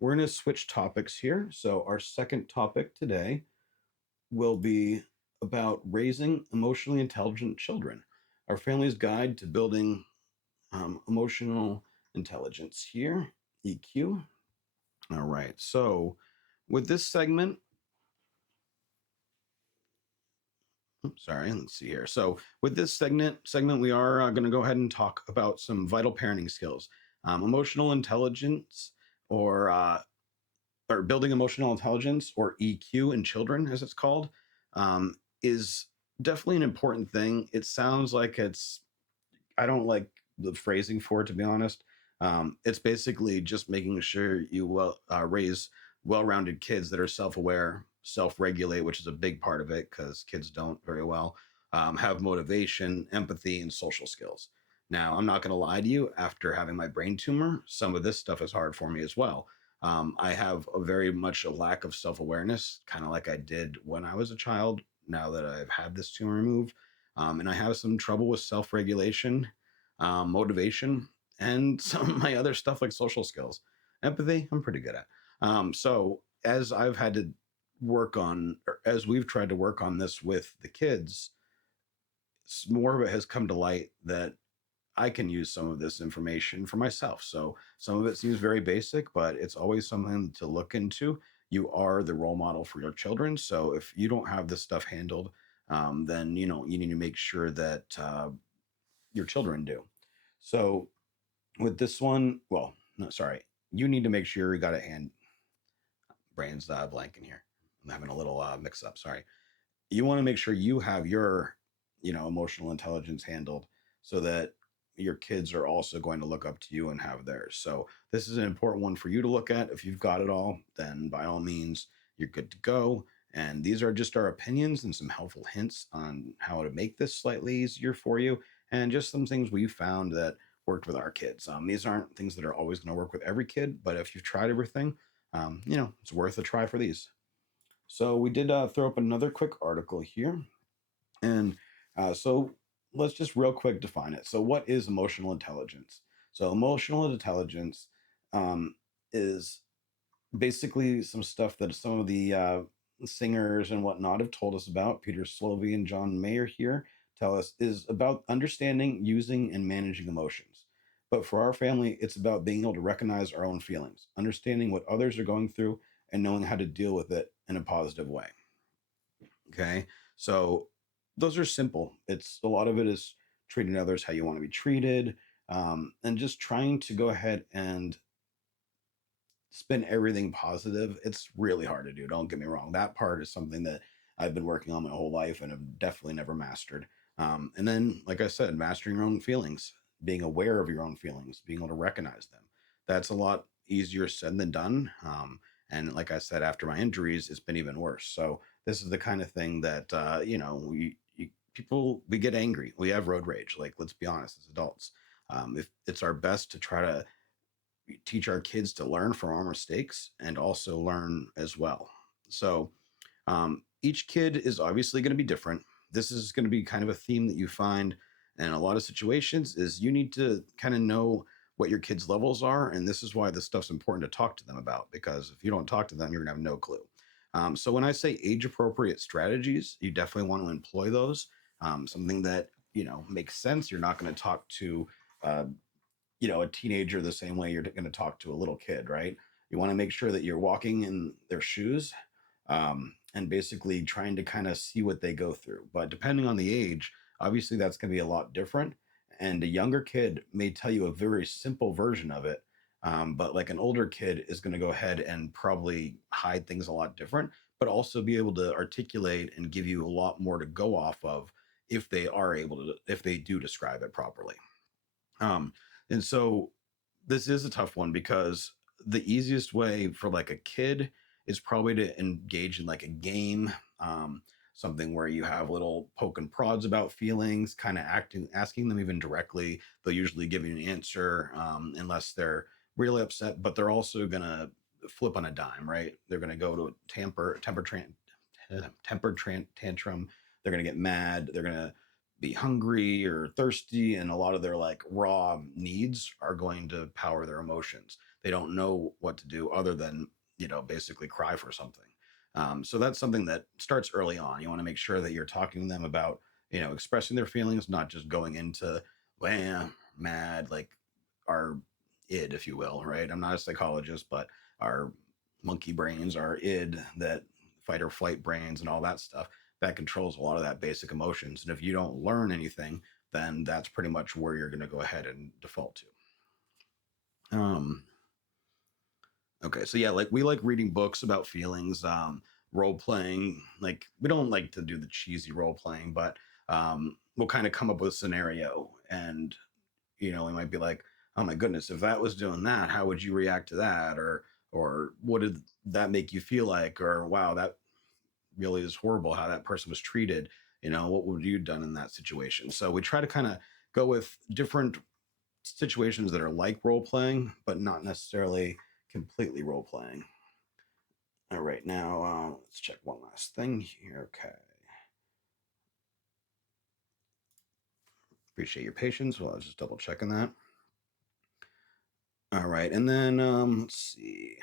we're going to switch topics here. So, our second topic today will be about raising emotionally intelligent children, our family's guide to building emotional intelligence here, EQ. All right. So, with this segment, sorry, let's see here. So, with this segment, we are going to go ahead and talk about some vital parenting skills, emotional intelligence, or building emotional intelligence, or EQ in children, as it's called, is definitely an important thing. It sounds like I don't like the phrasing for it, to be honest. It's basically just making sure you raise well-rounded kids that are self-aware, self-regulate, which is a big part of it because kids don't very well, have motivation, empathy, and social skills. Now, I'm not going to lie to you. After having my brain tumor, some of this stuff is hard for me as well. I have a very much a lack of self-awareness, kind of like I did when I was a child. Now that I've had this tumor removed, and I have some trouble with self-regulation, motivation, and some of my other stuff like social skills. Empathy, I'm pretty good at. So as I've had to work on, or as we've tried to work on this with the kids, more of it has come to light that I can use some of this information for myself. So some of it seems very basic, but it's always something to look into. You are the role model for your children. So if you don't have this stuff handled, then you need to make sure that your children do. So with this one, well, no, sorry, you need to make sure you got a hand. Brains blanking here. I'm having a little mix up. Sorry. You want to make sure you have your, emotional intelligence handled so that your kids are also going to look up to you and have theirs. So this is an important one for you to look at. If you've got it all, then by all means, you're good to go. And these are just our opinions and some helpful hints on how to make this slightly easier for you, and just some things we found that worked with our kids. These aren't things that are always going to work with every kid, but if you've tried everything, it's worth a try for these. So we did throw up another quick article here, and so let's just real quick define it. So, what is emotional intelligence? So, emotional intelligence is basically some stuff that some of the singers and whatnot have told us about. Peter Slovey and John Mayer here tell us is about understanding, using, and managing emotions. But for our family, it's about being able to recognize our own feelings, understanding what others are going through, and knowing how to deal with it in a positive way. Okay. So those are simple. It's a lot of it is treating others how you want to be treated, and just trying to go ahead and spin everything positive. It's really hard to do. Don't get me wrong. That part is something that I've been working on my whole life and have definitely never mastered. And then, like I said, mastering your own feelings, being aware of your own feelings, being able to recognize them. That's a lot easier said than done. And like I said, after my injuries, it's been even worse. So this is the kind of thing that people, we get angry. We have road rage. Like, let's be honest, as adults, if it's our best to try to teach our kids to learn from our mistakes and also learn as well. So each kid is obviously going to be different. This is going to be kind of a theme that you find in a lot of situations is you need to kind of know what your kids' levels are. And this is why this stuff's important to talk to them about, because if you don't talk to them, you're going to have no clue. So when I say age appropriate strategies, you definitely want to employ those. Something that, makes sense. You're not going to talk to uh, a teenager the same way you're going to talk to a little kid, right? You want to make sure that you're walking in their shoes, and basically trying to kind of see what they go through. But depending on the age, obviously that's going to be a lot different. And a younger kid may tell you a very simple version of it. But like an older kid is going to go ahead and probably hide things a lot different, but also be able to articulate and give you a lot more to go off of if they are able to, if they do describe it properly. Um, and so this is a tough one because the easiest way for like a kid is probably to engage in like a game, something where you have little poke and prods about feelings, kind of asking them even directly. They'll usually give you an answer, unless they're really upset, but they're also gonna flip on a dime, right? They're gonna go to a tantrum. They're gonna get mad. They're gonna be hungry or thirsty, and a lot of their like raw needs are going to power their emotions. they don't know what to do other than, basically cry for something. So that's something that starts early on. You want to make sure that you're talking to them about, expressing their feelings, not just going into wham, mad, like our id, if you will, right? I'm not a psychologist, but our monkey brains, our id, that fight or flight brains and all that stuff, that controls a lot of that basic emotions. And if you don't learn anything, then that's pretty much where you're going to go ahead and default to. Okay, so yeah, like we like reading books about feelings, role playing. Like we don't like to do the cheesy role playing, but we'll kind of come up with a scenario, and we might be like, "Oh my goodness, if that was doing that, how would you react to that?" Or what did that make you feel like? Or wow, that really is horrible how that person was treated. What would you have done in that situation? So we try to kind of go with different situations that are like role playing, but not necessarily completely role playing. All right, now let's check one last thing here. Okay. Appreciate your patience while I was just double checking that. All right, and then let's see.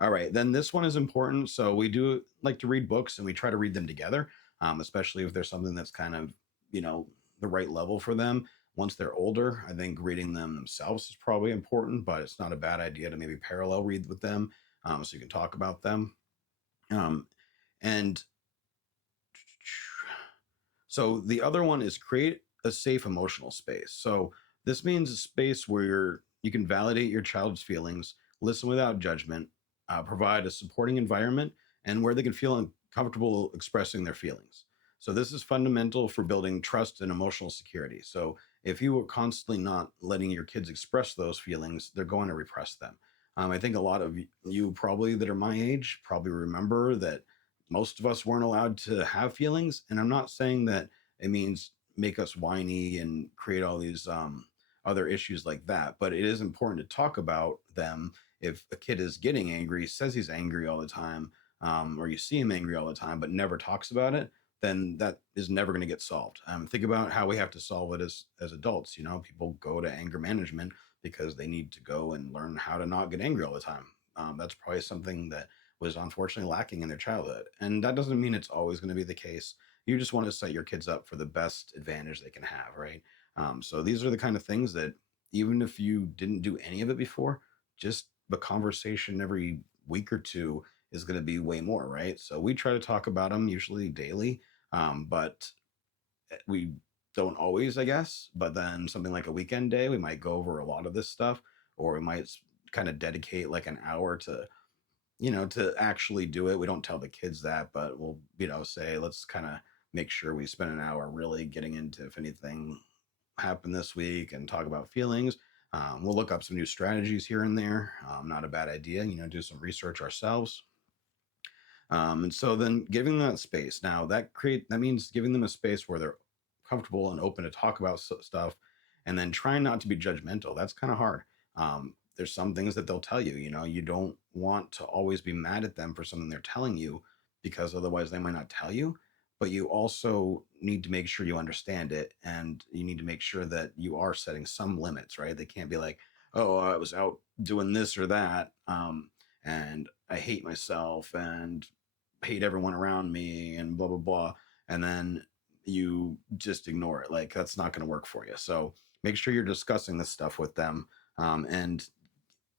All right, then this one is important. So we do like to read books and we try to read them together, especially if there's something that's kind of, you know, the right level for them. Once they're older, I think reading them themselves is probably important, but it's not a bad idea to maybe parallel read with them, so you can talk about them. Um, and so the other one is create a safe emotional space. So this means a space where you can validate your child's feelings, listen without judgment, provide a supporting environment, and where they can feel comfortable expressing their feelings. So this is fundamental for building trust and emotional security. So if you are constantly not letting your kids express those feelings, they're going to repress them. I think a lot of you probably that are my age probably remember that most of us weren't allowed to have feelings. And I'm not saying that it means make us whiny and create all these other issues like that, but it is important to talk about them. If a kid is getting angry, says he's angry all the time, or you see him angry all the time, but never talks about it, then that is never going to get solved. Think about how we have to solve it as adults. People go to anger management because they need to go and learn how to not get angry all the time. That's probably something that was unfortunately lacking in their childhood. And that doesn't mean it's always going to be the case. You just want to set your kids up for the best advantage they can have, right? So these are the kind of things that even if you didn't do any of it before, just the conversation every week or two is going to be way more, right? So we try to talk about them usually daily, but we don't always, I guess. But then something like a weekend day, we might go over a lot of this stuff, or we might kind of dedicate like an hour to actually do it. We don't tell the kids that, but we'll, say, let's kind of make sure we spend an hour really getting into if anything happened this week and talk about feelings. We'll look up some new strategies here and there. Not a bad idea, do some research ourselves. And so then giving them that space. Now that means giving them a space where they're comfortable and open to talk about stuff, and then trying not to be judgmental. That's kind of hard. There's some things that they'll tell you. You don't want to always be mad at them for something they're telling you, because otherwise they might not tell you. But you also need to make sure you understand it, and you need to make sure that you are setting some limits, right? They can't be like, "Oh, I was out doing this or that, and I hate myself and hate everyone around me and blah blah blah," and then you just ignore it. Like that's not going to work for you. So make sure you're discussing this stuff with them, and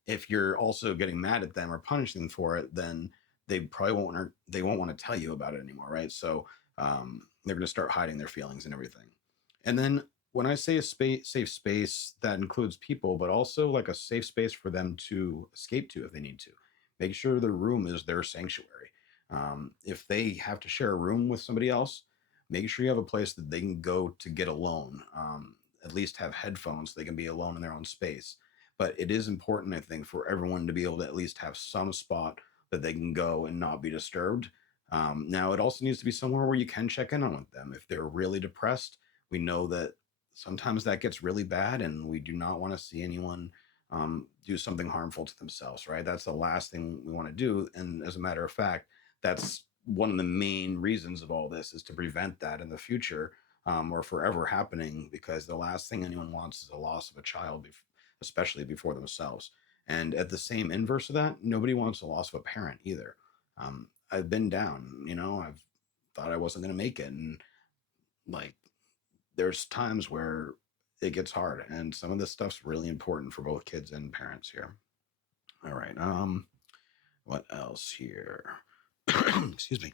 if you're also getting mad at them or punishing them for it, then they won't want to tell you about it anymore, right? So they're going to start hiding their feelings and everything. And then when I say a safe space, that includes people, but also like a safe space for them to escape to if they need to. Make sure their room is their sanctuary. If they have to share a room with somebody else, make sure you have a place that they can go to get alone. At least have headphones so they can be alone in their own space. But it is important, I think, for everyone to be able to at least have some spot that they can go and not be disturbed. Now, it also needs to be somewhere where you can check in on with them. If they're really depressed, we know that sometimes that gets really bad, and we do not want to see anyone do something harmful to themselves, right? That's the last thing we want to do. And as a matter of fact, that's one of the main reasons of all this is to prevent that in the future, or forever happening, because the last thing anyone wants is the loss of a child, especially before themselves. And at the same inverse of that, nobody wants the loss of a parent either. I've been down, I've thought I wasn't going to make it. And like, there's times where it gets hard. And some of this stuff's really important for both kids and parents here. All right. What else here? Excuse me.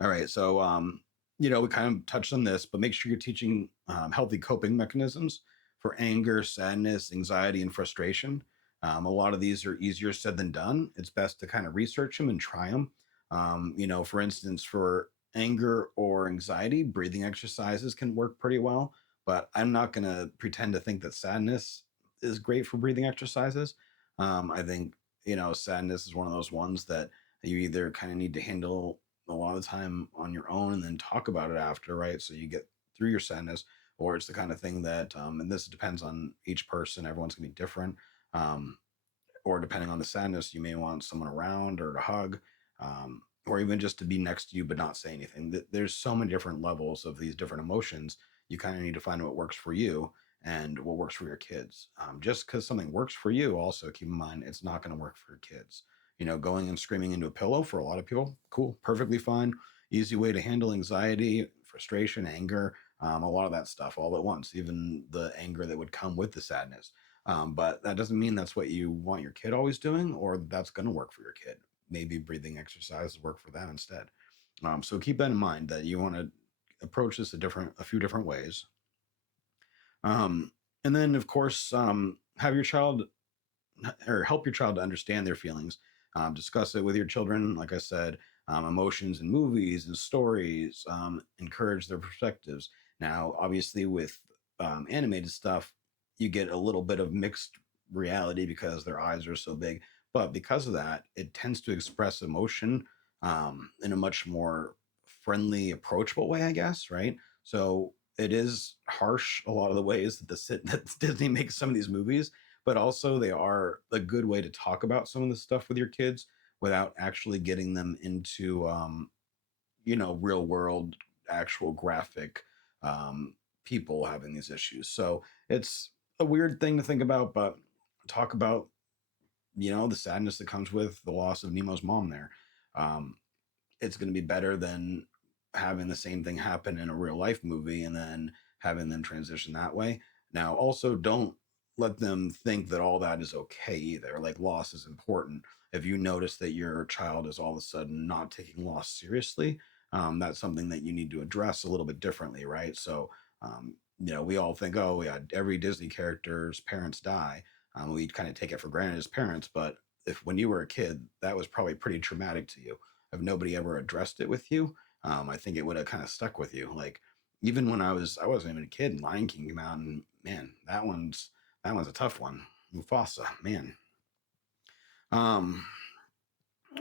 All right. So, we kind of touched on this, but make sure you're teaching healthy coping mechanisms for anger, sadness, anxiety, and frustration. A lot of these are easier said than done. It's best to kind of research them and try them. For instance, for anger or anxiety, breathing exercises can work pretty well, but I'm not going to pretend to think that sadness is great for breathing exercises. I think, sadness is one of those ones that you either kind of need to handle a lot of the time on your own and then talk about it after, right? So you get through your sadness, or it's the kind of thing that, and this depends on each person, everyone's gonna be different. Um, or depending on the sadness, you may want someone around or to hug, or even just to be next to you but not say anything. There's so many different levels of these different emotions. You kind of need to find what works for you and what works for your kids. Just because something works for you, also keep in mind it's not going to work for your kids. Going and screaming into a pillow for a lot of people, cool, perfectly fine, easy way to handle anxiety, frustration, anger, a lot of that stuff all at once, even the anger that would come with the sadness. But that doesn't mean that's what you want your kid always doing, or that's going to work for your kid. Maybe breathing exercises work for that instead. So keep that in mind that you want to approach this a few different ways. And then, of course, have your child or help your child to understand their feelings. Discuss it with your children. Like I said, emotions in movies and stories. Encourage their perspectives. Now, obviously, with animated stuff, you get a little bit of mixed reality because their eyes are so big. But because of that, it tends to express emotion in a much more friendly, approachable way, I guess. Right. So it is harsh a lot of the ways that that Disney makes some of these movies, but also they are a good way to talk about some of the stuff with your kids without actually getting them into real world actual graphic people having these issues. So it's a weird thing to think about, but talk about the sadness that comes with the loss of Nemo's mom there. um, it's going to be better than having the same thing happen in a real life movie and then having them transition that way. Now, also don't let them think that all that is okay either. Like, loss is important. If you notice that your child is all of a sudden not taking loss seriously, that's something that you need to address a little bit differently, right? So, we all think, oh, yeah, every Disney character's parents die. We kind of take it for granted as parents, but if when you were a kid, that was probably pretty traumatic to you. If nobody ever addressed it with you, I think it would have kind of stuck with you. Like, even when I wasn't even a kid, and Lion King came out, and man, that one's a tough one. Mufasa, man. Um,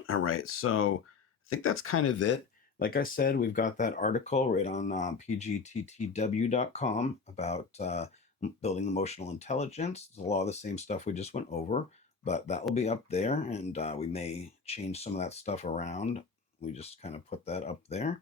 all right, so I think that's kind of it. Like I said, we've got that article right on pgttw.com about building emotional intelligence. It's a lot of the same stuff we just went over, but that will be up there, and we may change some of that stuff around. We just kind of put that up there.